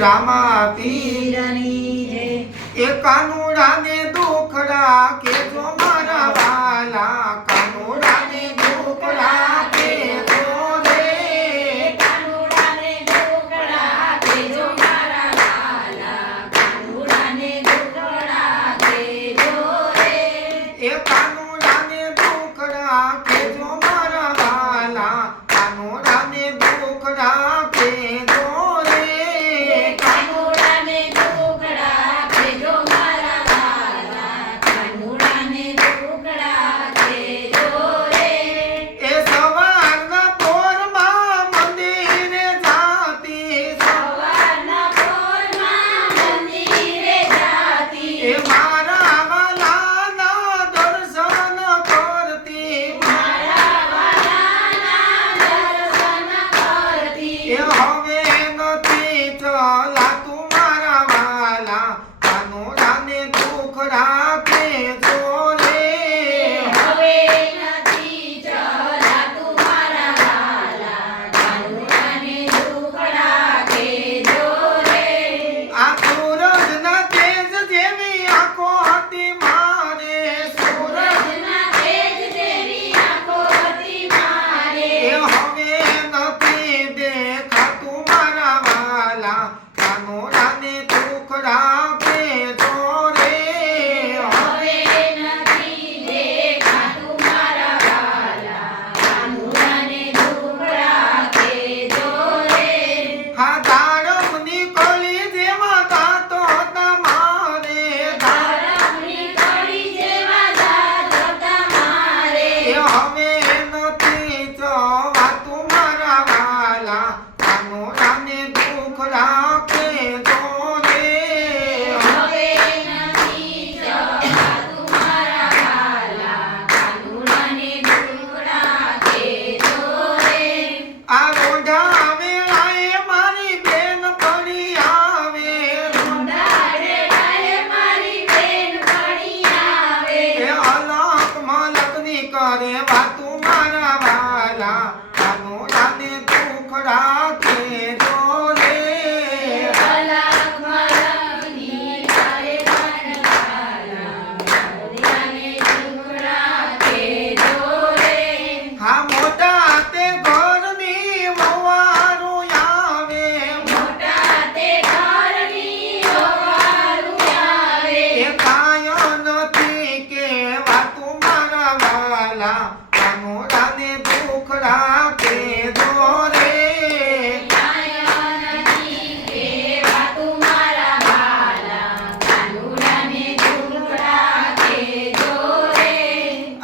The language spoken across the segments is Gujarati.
રામા પીરની જય। એ કાનુડાને દુખડા કેજો મારા વાલા, કાનુડાને દુખડા કેજો રે, કાનુડાને દુખડા કેજો મારા વાલા, કાનુડાને દુખડા કેજો રે, એ કાનુડાને દુખડા કેજો મારા વાલા, કાનુડાને દુખડા કેજો રે, કાનુડાને દુખડા કેજો મારા વાલા, કાનુડાને દુખડા કેજો રે, એ સવારના પોરમાં મંદિરે જાતી, સવારના પોરમાં મંદિરે જાતી, એ મારા વાલાના દર્શન કરતી, મારા વાલાના દર્શન કરતી, એ હવે નથી ચલાતું મારા વાલા, કાનુડાને દુખડા કેજો રે, હવે નથી ચલાતું મારા વાલા, કાનુડાને દુખડા કેજો રે, આ સૂરજના તેજ જેવી આંખો હતી મારે, સૂરજના તેજ જેવી આંખો હતી મારે, એ હવે નથી દેખાતું મારા વાલા, કાનુડાને દુખડા કેજો રે, હવે નથી દેખાતું મારા વાલા, કાનુડાને દુખડા કેજો રે, હા દાડમની કળી જેવા દાંતો હતા મારે, તારમની કળી જેવા દાંત હતા મારે, એ હવે નથી ચવાતું મારા વાલા, કાનુડાને દુખડા કેજો રે, હવે નથી ચવાતું મારા વાલા, કાનુડાને દુખડા કેજો રે, આ રોઢા વેળાએ મારી બેન પડી આવે, ઊંડાડે ડાળે મારી બેન પડી આવે, એ અલક મલકની કરે વાતું મારા વાલા, કાનુડાને દુખડા કેજો રે, અલગ મલકની કરે વનવાલા, કાનુડાને દુખડા કેજો રે, હા મોટા તે ઘરની વવારું આવે, મોટા તે ઘરની વવારું આવે, એ કાંઈ નથી કહેવાતું મારા વાલા, કાનુડાને દુખડા કેજો રે, કાંઈ નથી કહેવાતું મારા વાલા, કાનુડાને દુખડા કેજો રે,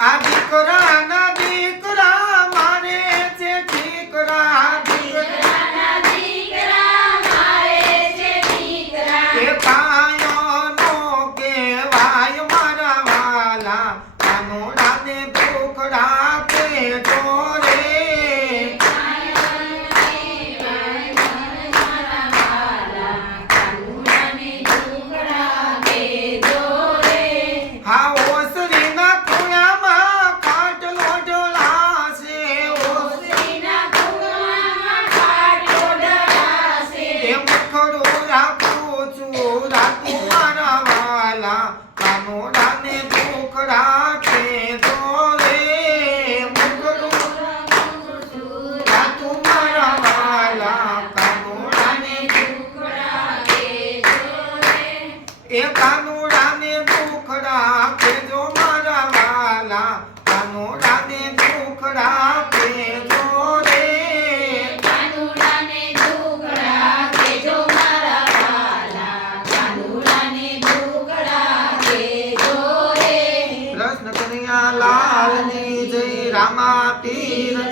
આ દીકરાના દીકરા મારે છે ઠીકરા, દીકરાના દીકરા મારે છે દીકરા, એ કાંઈ નો કહેવાય મારા વાલા, કાનુડાને દુખડા કેજો રે, કાંઈ મારા વાલા, કાનુડાને દુખડા કેજો રે, હા ઓસરીના ખૂણામાં ખાટલો ઢળાશે, ઓસરીના ખૂણામાં ખાટલો ઢળાશે, એ મુખડું રાખું છું રાતું મારા વાલા, કાનુડાને દુખડા કેજો રે, મુખડું રાખું મારા વાલા, કાનુડાને દુખડા કેજો રે, એ કાનુડાને દુખડા કેજો મારા વાલા, કાનુડાને દુખડા કેજો રે, કાનુડાને દુખડા કેજો મારા વાલા, કાનુડાને દુખડા કેજો રે, કૃષ્ણ કનૈયા લાલની જય, રામા પીરની